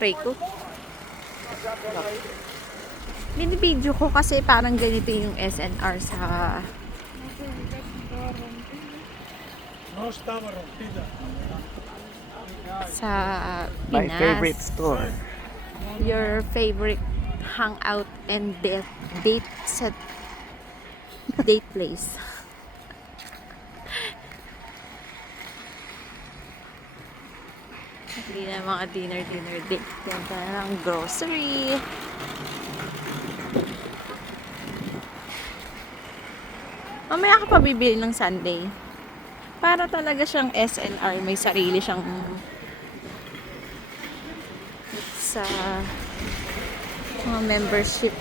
spray ko. Binibidyo ko kasi parang ganito yung SNR sa My Pinas. favorite store. Your favorite hangout and date place. Hindi na mga dinner date. Punta na ng grocery. Mamaya ka pa bibili ng Sunday. Para talaga siyang SNR. May sarili siyang sa mga membership.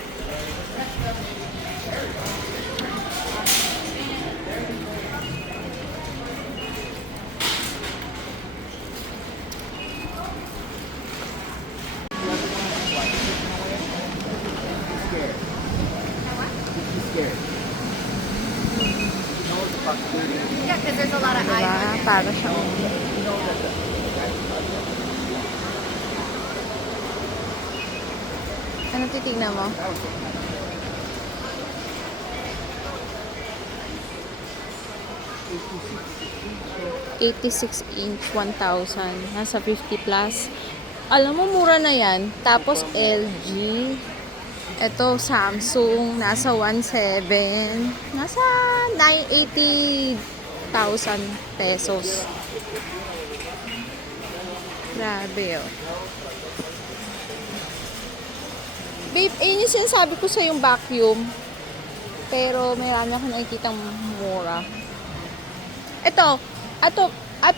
Yeah, because there's a lot of eyes on Diba? Para siyang ano titignan mo? $86 1,000. Nasa 50 plus. Alam mo, mura na yan. Tapos LG. Ito, Samsung. Nasa 1,700. Nasa 980,000 pesos. Grabe, oh. Babe, yun yung sinasabi ko sa yung vacuum. Pero marami akong nakikitang mura. Ito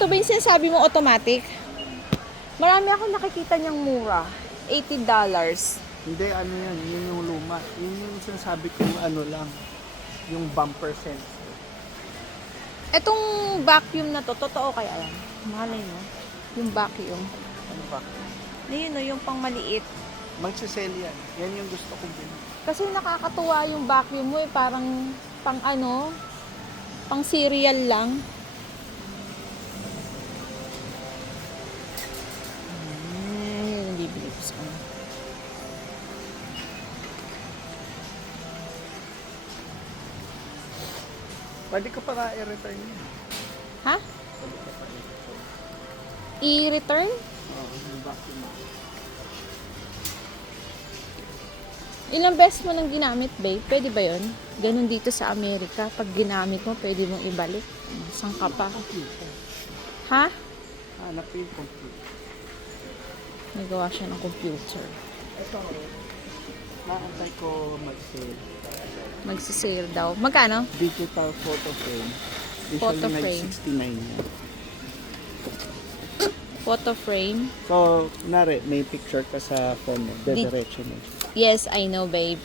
ba yung sinasabi mo automatic? Marami akong nakikita niyang mura. $80. Hindi, ano yan. Yun yung luma. Yun yung sinasabi kong ano lang. Yung bumper sensor. Etong vacuum na to, totoo kaya yan? Malay mo. Yung vacuum. Ano ba? Ayun o, yung pang maliit. Magsisell yan. Yan yung gusto kong bilhin. Kasi nakakatuwa yung vacuum mo eh. Parang pang ano, pang cereal lang. Ayun, bibili ko sa kanya. Pwede ka pa nga i-return yun. Ha? I-return? Oo, yung vacuum. Ilang beses mo nang ginamit, babe? Pwede ba yun? Ganun dito sa Amerika. Pag ginamit mo, pwede mong ibalik. Saan ka pa? Ha? Hanap yung computer. Nagawa siya ng computer. Ito, naantay ko mag-sale. Magsisale daw. Magkano? Digital photo frame. Photo Usually frame. 69 yan. Photo frame. So, kunwari, may picture ka sa phone mo. Dediretso mo. Yes, I know, babe.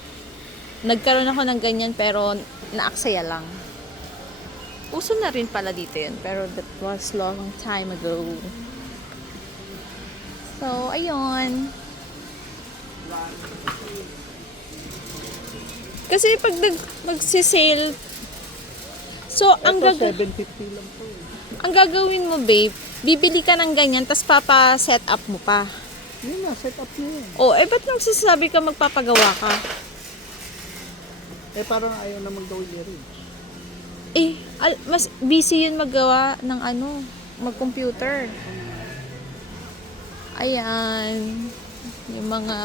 Nagkaroon ako ng ganyan pero naaksaya lang. Uso na rin pala dito yun. Pero that was long time ago. So, ayun. Kasi pag magsisale, so, ang, Ito, 750 lang po. ang gagawin mo, babe, bibili ka ng ganyan, tapos papa-set up mo pa. Yun na, set up na yun. O, ba't nagsasabi ka magpapagawa ka? Parang ayaw na mag-gawin rin. Mas busy yun maggawa ng ano, mag-computer. Ayan. Yung mga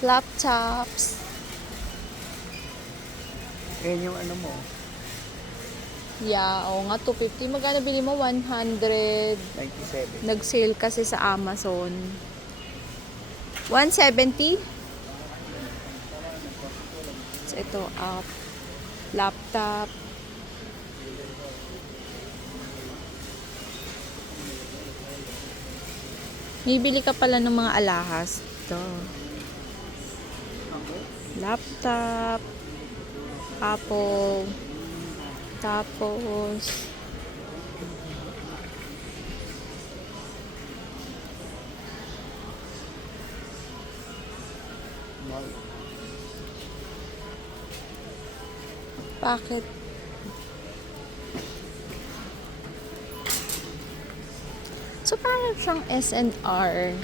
laptops. Yan yung ano mo, Yeah, o nga, 250. Magkano bili mo? 100. 97. Nag-sale kasi sa Amazon. 170? So, ito, laptop. Bibili ka pala ng mga alahas. Ito. Laptop. Apple. Tapos, Bakit? So, parang siyang S&R.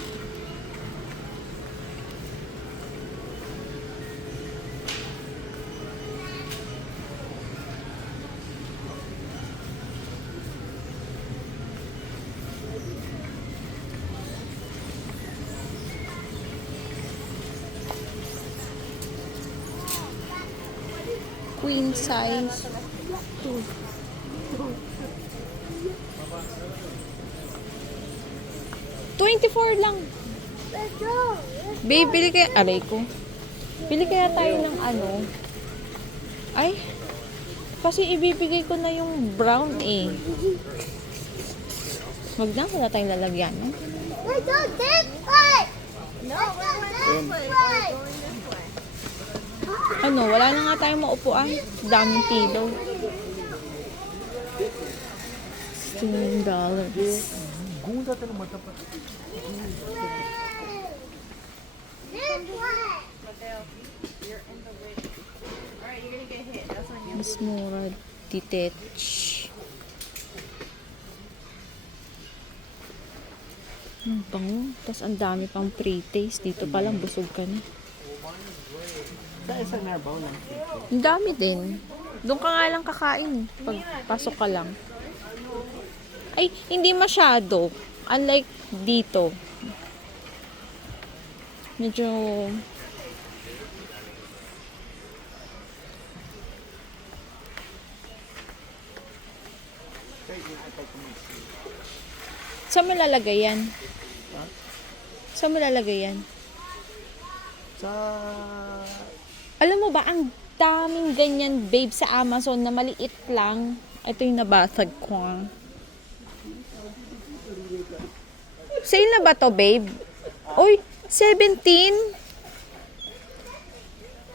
Queen size. 24 lang. Babe, bili kaya, aray ko. Bili kaya tayo ng ano? Ay, kasi ibibigay ko na yung brown eh. Wag na, wala tayong lalagyan. No? Let's go this way. No, we're going this way. Ano, wala na nga tayong maupuan. Daming pillow. $16. Gunda tayo matapat. This way. Mas mura. Detach. Ang bango. Tapos ang dami pang pre-taste. Dito pa lang busog ka na. Sa SNR ba lang? Ang dami din. Doon ka nga lang kakain. Pag pasok ka lang. Ay, hindi masyado. Unlike dito. Medyo... Saan mo lalagay yan? Saan mo lalagay yan? Sa... Alam mo ba, ang daming ganyan, babe, sa Amazon na maliit lang. Ito yung nabasag ko. Sale na ba to, babe? Uy, 17?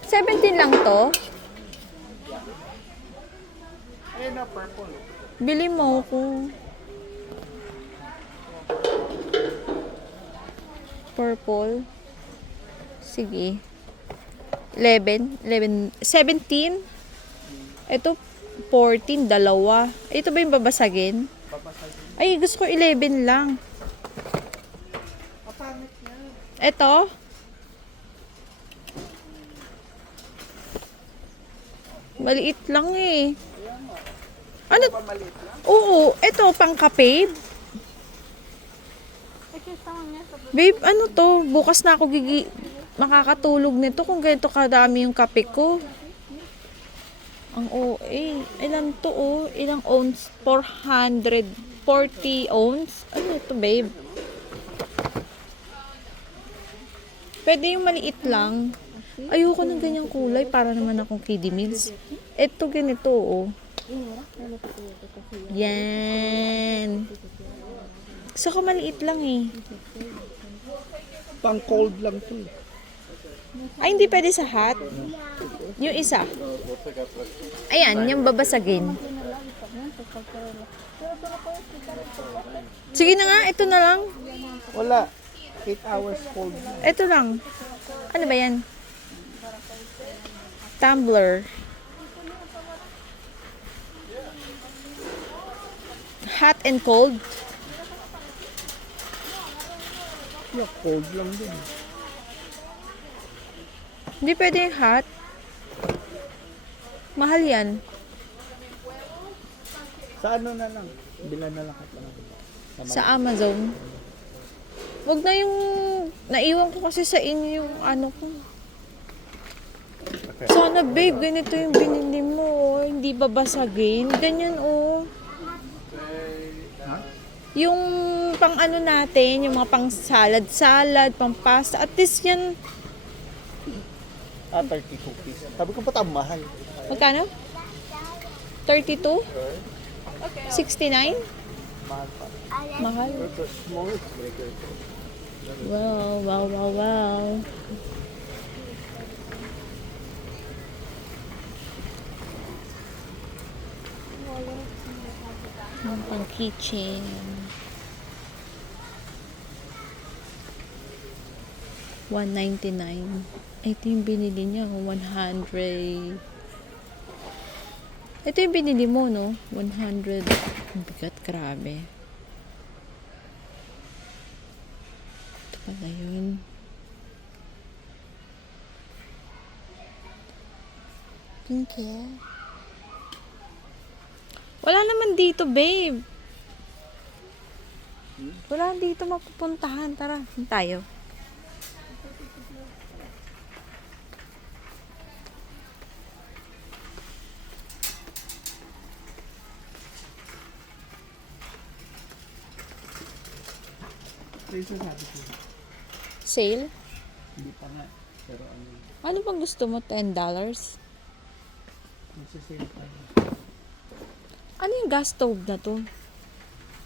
17 lang to? Ayun na, purple. Bili mo ko. Purple. Sige. 17. Ito, 14, dalawa. Ito ba yung babasagin? Ay, gusto ko 11 lang. Ito? Maliit lang eh. Ano? Oo, ito, pang kape. Babe, ano to? Bukas na ako makakatulog nito kung ganito kadami yung kape ko. Ang OA. Ilan to oh? Ilang ounce? 440 ounce? Ano ito, babe? Pwede yung maliit lang. Ayoko ng ganyang kulay para naman akong kiddie meals. Ito ganito oh. Yan. Gusto ko maliit lang eh. Pang cold lang to. Ay, hindi pwede sa hot. Yung isa. Ayan, yung babasagin. Sige na nga, ito na lang. Wala. 8 hours cold. Ito lang. Ano ba yan? Tumbler. Hot and cold. Yeah, cold lang din. Hindi pwede yung hot. Mahal yan. Sa ano na lang? Bilan na lang kita. Sa Amazon. Wag na yung... Naiwan ko kasi sa inyo yung ano ko. Sana babe, ganito yung binili mo. Oh. Hindi babasagin. Ganyan oh. Yung pang ano natin, yung mga pang salad, pang pasta. At least yan... 30 cookies. Sabi ko pa mahal. Magkano? 32? 69? Mahal pa. Mahal. Ito small. Wow. Yung pang kitchen. $199. Ito yung binili niya, 100. Ito yung binili mo, no? 100. Ang bigat, grabe. Ito pala yun. Pink hair. Wala naman dito, babe. Wala dito mapupuntahan. Tara, saan tayo? Ito yung sinasabi ko. Sale? Hindi pa nga. Pero ano, Ano bang gusto mo? $10? nagsisale pa yun. Ano yung gas stove na to?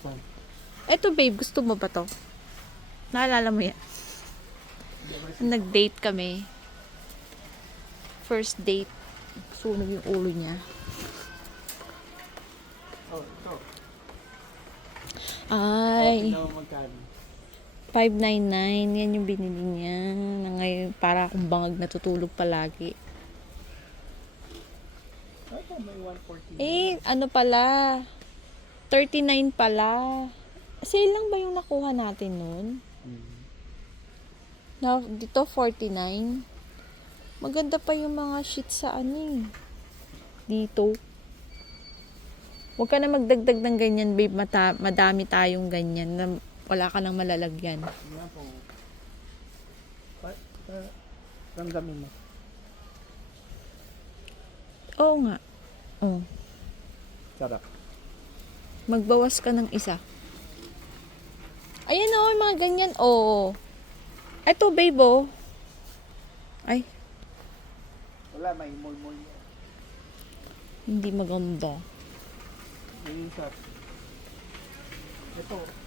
Saan? Eto, babe, gusto mo ba to? Naalala mo yan? Nag-date kami. First date. Sunog yung ulo niya. Oh, ito. Ay, Ito magkano? $5.99. Yan yung binili niya. Na ngayon, para akong bangag natutulog palagi. Ito, may 140. Eh, ano pala? $39 pala. Sale lang ba yung nakuha natin nun? Na, dito, $49. Maganda pa yung mga sheets sa ano eh. Dito. Huwag ka na magdagdag ng ganyan, babe. Madami tayong ganyan na wala ka nang malalagyan. Yan po. Ramdamin mo. Oo nga. Oh. Sarap. Magbawas ka ng isa. Ayan o, yung mga ganyan. Oh. Eto, babe, oh. Ay, Wala, may mol-mol yan. hindi maganda. Yung shot. Ito.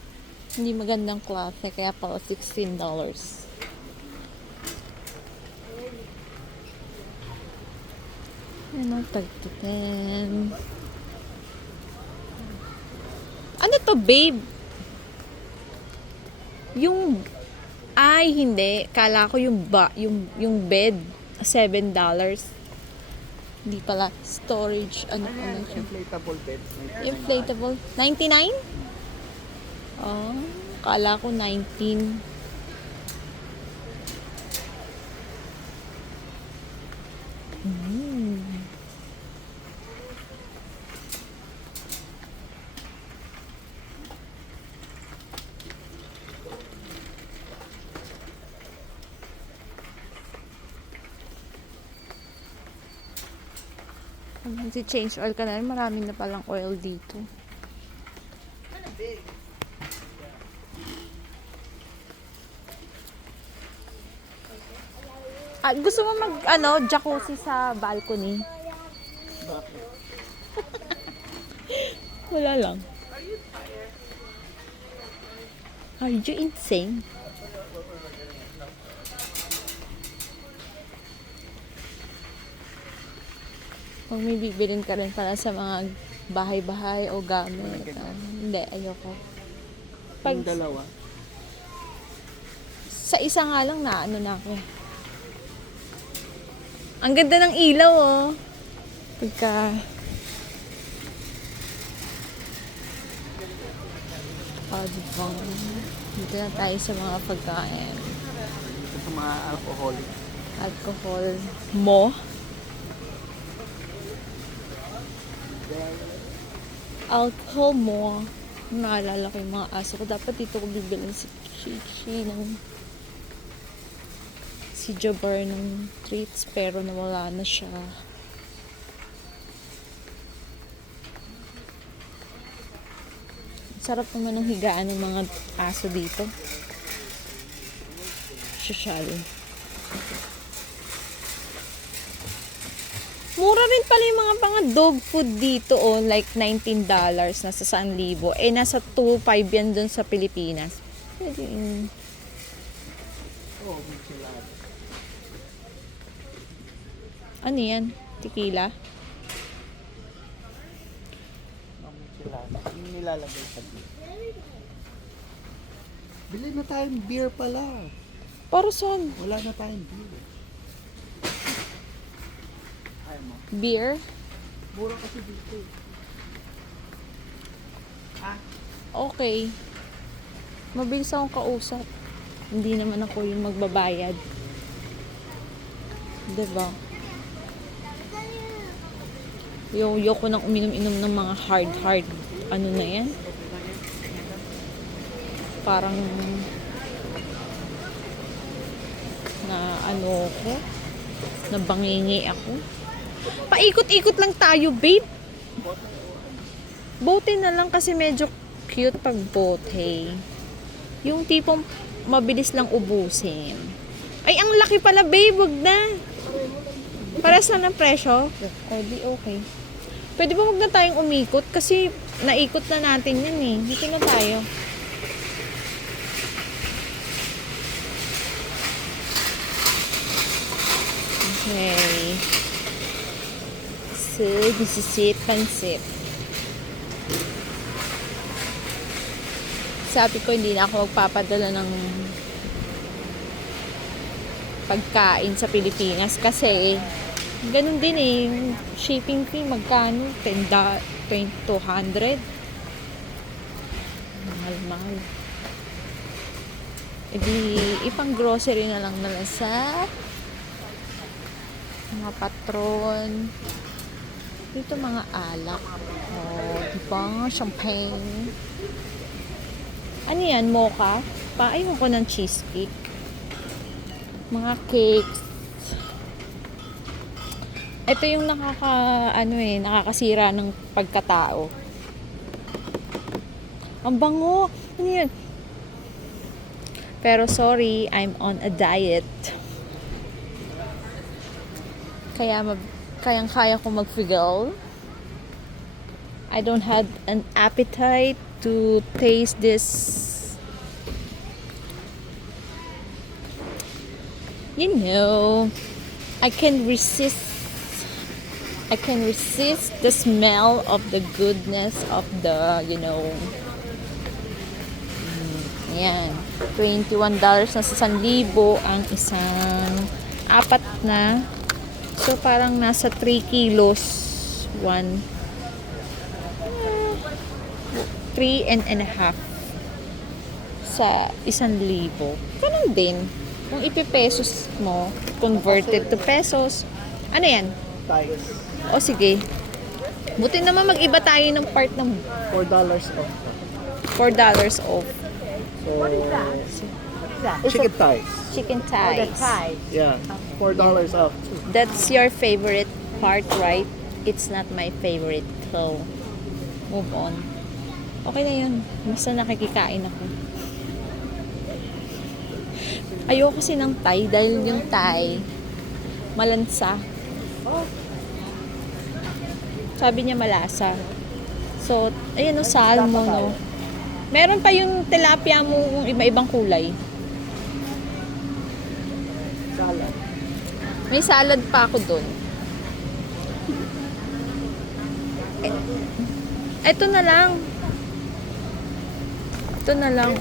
Hindi magandang klase, kaya pala $16. Ano, tag-10. Ano to, babe? Ay, hindi. Kala ko yung bed, $7. Hindi pala. Storage, ano siya? Inflatable bed. Inflatable. 99? Oh, kala ko 19. Si change oil ka na rin. Marami na palang oil dito. Gusto mo jacuzzi sa balcony? Wala lang. Are you insane? Kung may bibilin ka rin pala sa mga bahay-bahay o gamit. Hindi, ayoko. Pag Yung dalawa. sa isa nga lang na ako. Ang ganda ng ilaw, oh. Pagka... diba? Dito na tayo sa mga pagkain. Ito sa mga alcoholic. Alcohol mo. Alcohol mo. Naalala ko yung mga aso ko. Dapat dito ko bibilin si Chichi ng si Jabbar ng treats pero nawala na siya. Sarap naman ng higaan ng mga aso dito. Sosyal. Mura rin pala yung mga dog food dito, oh. Like $19, nasa 1,000. Eh, nasa 2,500 yan dun sa Pilipinas. Pwede yun. Oh, michelada. Ano yan? Tequila? Oh, michelada. Yung nilalagay sa beer. Bili na tayong beer pala. Para saan? Wala na tayong beer. Ayaw mo? Beer? Mura kasi dito eh. Okay. Mabilis akong kausap. Hindi naman ako yung magbabayad. Diba? Yoko nang uminom-inom ng mga hard. Ano na yan? Parang na ano ko. Nabangingi ako. Paikot-ikot lang tayo, babe. Bote na lang kasi medyo cute pag bote. Yung tipong mabilis lang ubusin. Ay, ang laki pala, babe. Wag na. Pares na ng presyo? O, di okay. Pwede ba wag na tayong umikot? Kasi naikot na natin yan eh. Dito na tayo. Okay. So, this is it, pansit. Sabi ko, hindi na ako magpapadala ng pagkain sa Pilipinas kasi ganun din eh, yung shipping fee magkano? 200? Mahal. E di, ipang grocery na lang sa mga patron. Dito mga alak. Oh, diba? Champagne. Ano yan? Mocha? Ayaw ko ng cheesecake. Mga cakes. Ito yung nakakasira ng pagkatao. Ang bango. Ano yan? Pero sorry, I'm on a diet. Kayang-kaya ko mag-figgle. I don't have an appetite to taste this. You know, I can resist the smell of the goodness of the, yan. $21 na sa 1,000 ang isang apat na. So, parang nasa 3 kilos. 3.5 sa 1,000. Ganun din. Kung ipipesos mo, converted to pesos, ano yan? Tiles. O sige. Buti naman mag-iba tayo ng part ng $4 off. $4 off. So, chicken thighs. Chicken thighs. Yeah, $4 off. That's your favorite part, right? It's not my favorite. So, move on. Okay na yun. Basta nakikikain ako. Ayoko kasi ng Thai dahil yung Thai malansa. Sabi niya malasa. So, ayan o, salmon, no. Meron pa yung tilapia mo kung iba-ibang kulay. Salad. May salad pa ako dun. Ito na lang. Ito na lang.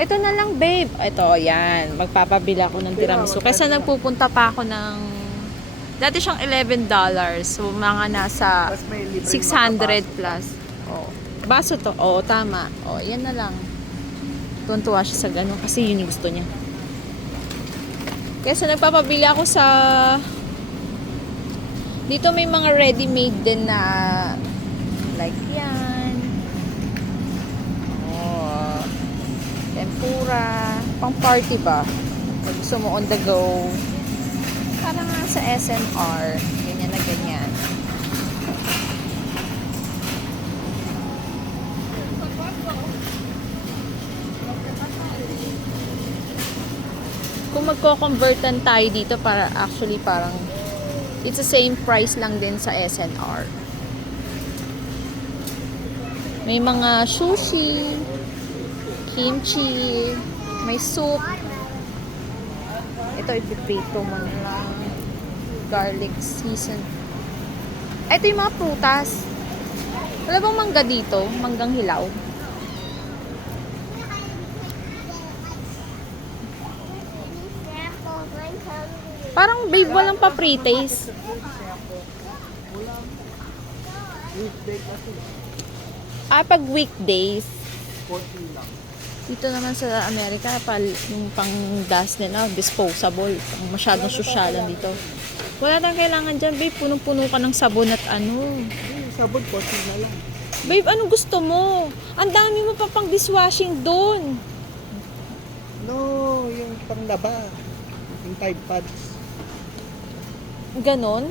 Ito na lang, babe. Ito, yan. Magpapabila ako ng tiramisu. Kaysa nagpupunta pa ako ng... Dati siyang $11. So, mga nasa 600 plus. Oh. Baso to. Oo, tama. Oh, yan na lang. Tuntua siya sa ganun kasi yun yung gusto niya. Kaysa nagpapabili ako sa... Dito may mga ready-made din na like yan. Oh. Tempura. Pang party ba? Pag gusto mo on the go. Parang nga sa SNR. Ganyan na ganyan. Kung magko-convertan tayo dito para actually parang it's the same price lang din sa SNR. May mga sushi, kimchi, may soup. Ito ipiprito mo na lang. Garlic seasoned. Ito yung mga prutas. Wala bang mangga dito? Manggang hilaw? Parang babe, walang pa pre-taste. Weekday kasi. Pag weekdays. 14 lang. Dito naman sa Amerika, yung pang dust nila, disposable. Masyadong sosyalan dito. Wala tayong kailangan dyan, babe. Punong-puno ka ng sabon at ano. Sabon, 14 na lang. Babe, ano gusto mo? Ang dami mo pa pang dishwashing doon. No, yung panglaba. Yung Tide Pods. Ganon.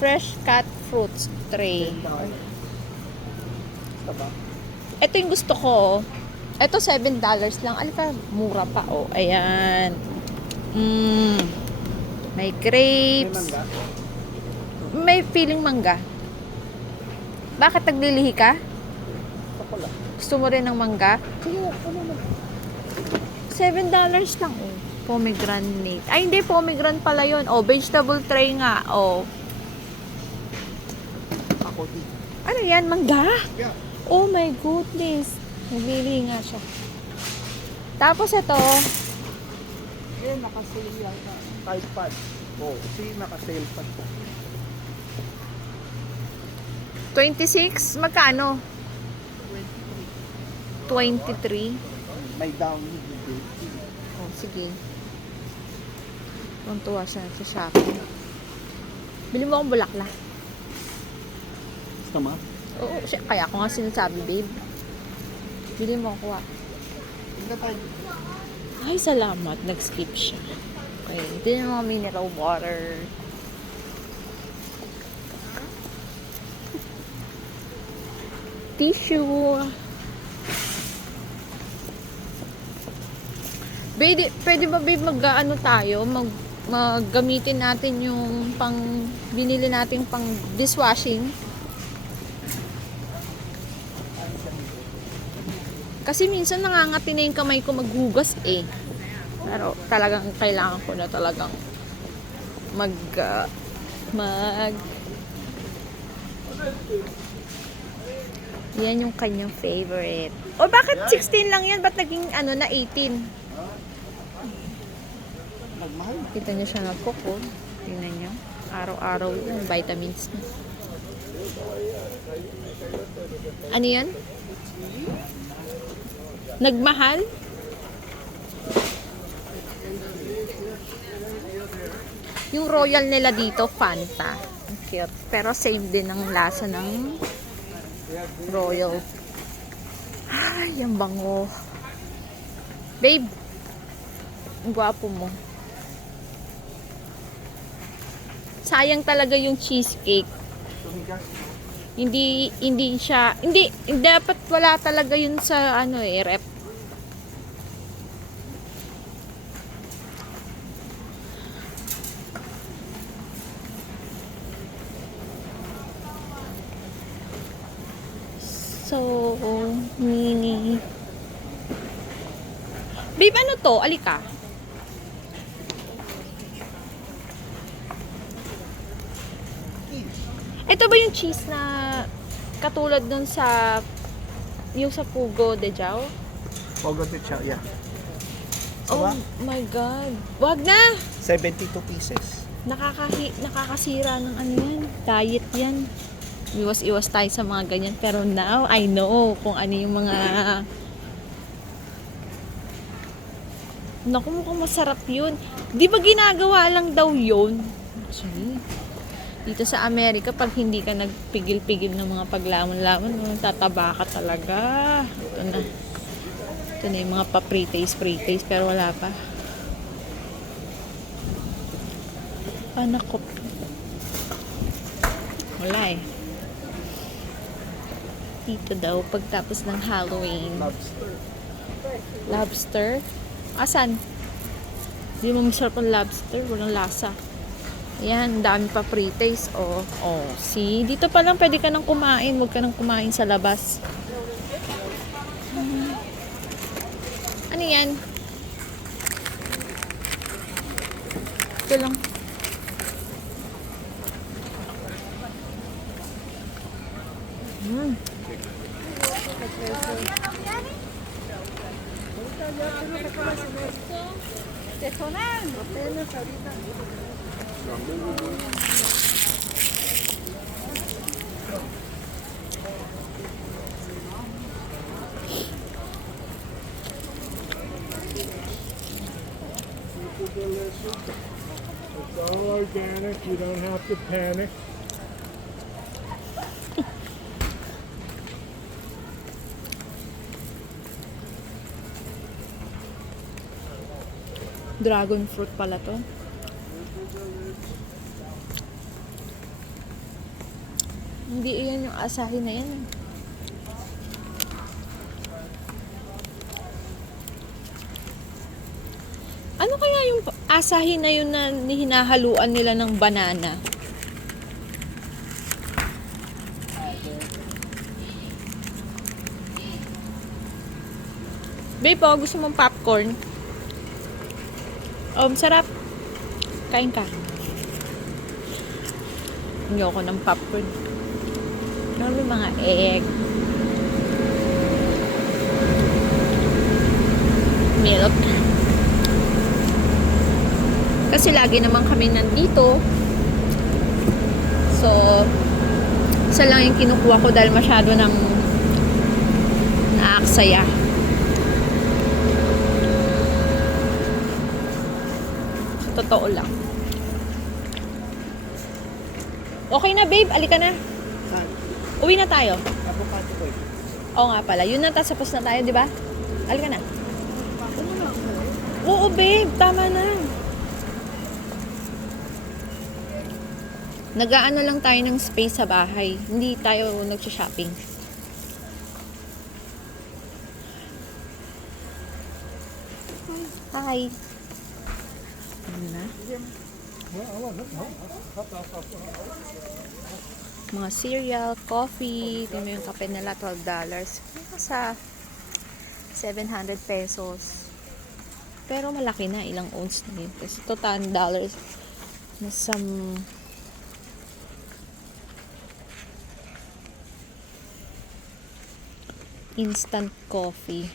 Fresh cut fruits tray. Taba. Ito yung gusto ko. Ito $7 lang. Alika, mura pa. Oh, ayan. May May grapes. mangga. May feeling mangga. Bakit naglilihi ka? Ako lang. Gusto mo rin ng mangga? Kaya, ano na? $7 lang. Oh, pomegranate. Ay, hindi. Pomegranate pala yun. Oh, vegetable tray nga. Oh. Ako din. Ano yan? Mangga? Yeah. Oh my goodness. Naglilihi nga siya. Tapos ito. Eh, nakasale yan. Tide Pods. Oh, see, nakasale pa. 26? Magkano? 23. May down. Oh, sige. Tuntua siya sa shopping. Bili mo akong bulaklak. Gusto mo? Oo, kaya ako nga sinasabi, babe. Bili mo ako ah. Tingnan tayo. Ay, salamat. Nag-skip siya. Okay. Ito yung mga mineral water. Tissue. Babe, pwede ba babe mag-ano tayo? Maggamitin natin yung pang binili natin pang dishwashing. Kasi minsan nangangati na yung kamay ko maghugas eh. Pero talagang kailangan ko na talagang mag yan yung kanyang favorite. O bakit 16 lang yan? Ba't naging ano na 18? Nagmahal. Kita niyo siya nagkuko. Tingnan niyo. Araw-araw yun. Vitamins na. Ano yan? Nagmahal? Yung royal nila dito, Fanta. Ang cute. Pero same din ang lasa ng royal. Ay, ang bango. Babe, ang gwapo mo. Sayang talaga yung cheesecake. Tumigas. Hindi siya, hindi dapat wala talaga yun sa ano eh, rep. So, mini. Babe, ano to? Alika. Ito ba yung cheese na katulad dun sa yung sa Pugo de Jao? Pogo de Chao, yeah. Oh my God. Wag na! 72 pieces. Nakakasira ng ano yan. Diet yan. Iwas-iwas tayo sa mga ganyan. Pero now, I know kung ano yung mga... Naku, mukhang masarap yun. Di ba ginagawa lang daw yun? Actually, dito sa Amerika, pag hindi ka nagpigil-pigil ng mga paglaman-laman, tataba ka talaga. Ito na. Ito na yung mga pa-pre-taste, pero wala pa. Panakop. Wala eh. Dito daw, pagtapos ng Halloween. Lobster. Lobster? Asan? Hindi mo masarap ang lobster. Walang lasa. Ayan, dami pa pre-taste. Oh, see? Dito pa lang pwede ka nang kumain. Huwag ka nang kumain sa labas. Ano yan? Ito lang. It's all organic. You don't have to panic. Dragon fruit pala to. Hindi yan yung asahi na yan. Ano kaya yung asahi na yun na hinahaluan nila ng banana? Babe, oh, gusto mong popcorn? Sarap. Kain ka. Hindi ako ng popcorn. May mga egg. Milk. Kasi lagi naman kami nandito. So, isa lang yung kinukuha ko dahil masyado nang naaksaya. Sa totoo lang. Okay na, babe. Alika na. Uwi na tayo. Avocado ko eh. Oo nga pala. Yun na, tapos na tayo, di ba? Alika na. Oo, babe. Tama na. Nag-aano lang tayo ng space sa bahay. Hindi tayo nag-shopping. Hi. Ano na? Mga cereal, coffee. Ito yung kape nila, $12. Sa 700 pesos. Pero malaki na. Ilang ounce na yun. Kasi ito $10. Nasa instant coffee.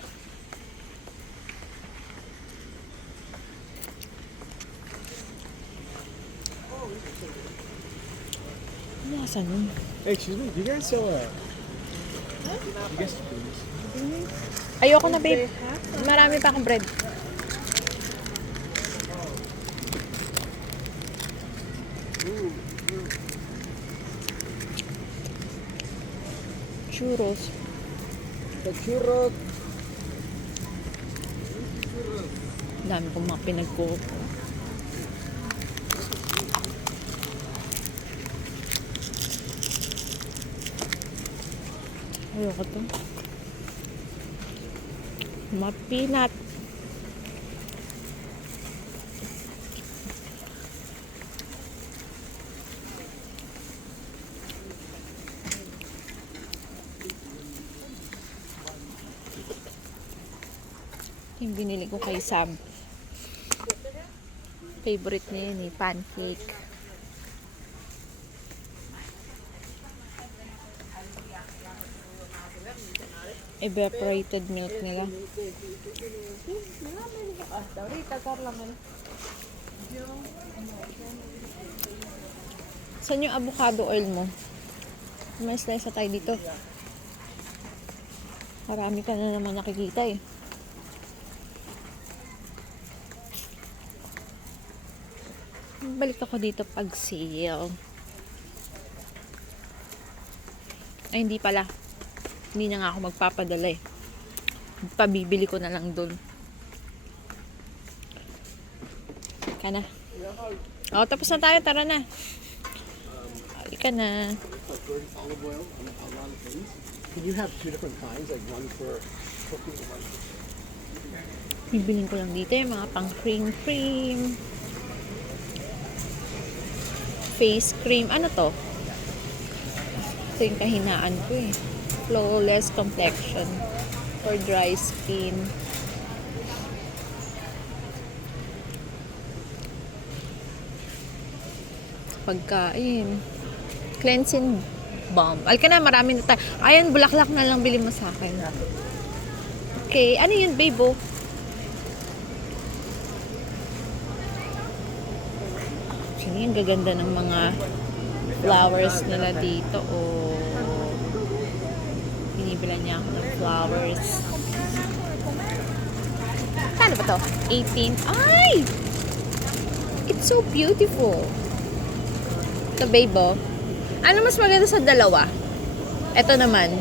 Ano nasa nun? Hey, excuse me. Do you guys sell You guys please. Ayoko na, babe. Marami pa akong bread. Churros. Pagchurot. Dami kong mga pinagkuko. Ayoko to. Mga peanut. Yung binili ko kay Sam. Favorite niya yun eh, pancake. Evaporated milk nila. Saan yung avocado oil mo? May slice na tayo dito. Marami ka na naman nakikita eh. Balik ako dito pag sale. Ay, hindi pala. Hindi na nga ako magpapadala eh. Pabibili ko na lang dun. Kana. O, tapos na tayo. Tara na. Halika na. Olive oil on a lot of things. Can you have two different kinds, like one for cooking and one for... Bibiling ko lang dito yung mga pang cream. Face cream. Ano to? Ito yung kahinaan ko eh. Flawless complexion for dry skin. Pagkain. Cleansing balm. Alka na, marami na tayo. Ayan, bulaklak na lang bili mo sa akin. Okay. Ano yun, babe? Actually, ang gaganda ng mga flowers nila dito. Oh. Binibilan niya ako ng flowers. Kano ba to? 18. Ay! It's so beautiful. Ito, babe, oh. Ano mas maganda sa dalawa? Ito naman.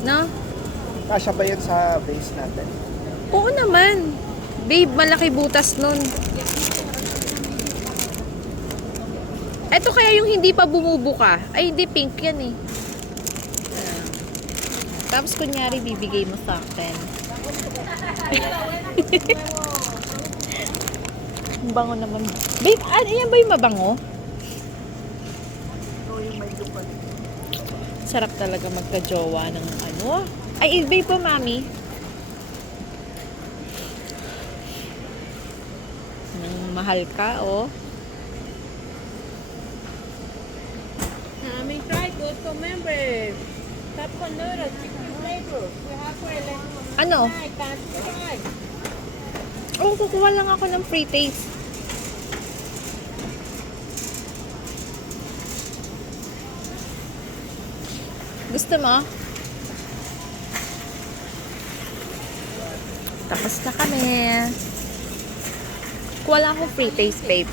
No? Kasya ba yun sa base natin? Oo naman. Babe, malaki butas nun. Ito kaya yung hindi pa bumubuka. Ay, hindi. Pink yan eh. Ah. Tapos kunyari, bibigay mo sa akin. Ang bango naman. Babe, yan ba yung mabango? Sarap talaga magka-jowa ng ano. Ay, babe po, mami. Nang mahal ka, oh. May try good to member. Tap ko noodles, chicken flavor. We have for Ano? can't try. Oh, kukuha lang ako ng free taste. Gusto mo? Tapos na kami. Kuha lang akong free taste, babe.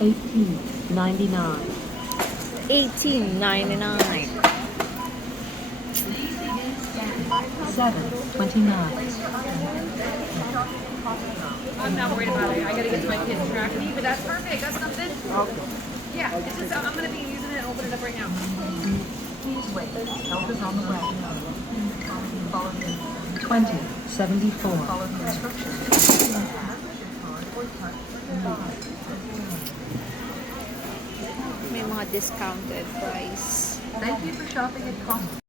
18.99. 18.99. 7.29. I'm not worried about it. I gotta get to my kids' track meet, but that's perfect. That's something. Yeah, it's just I'm gonna be using it and open it up right now. Please wait. Help is on the way. 20.74. Follow the instructions. May mga discounted price. Thank you for shopping at Costco.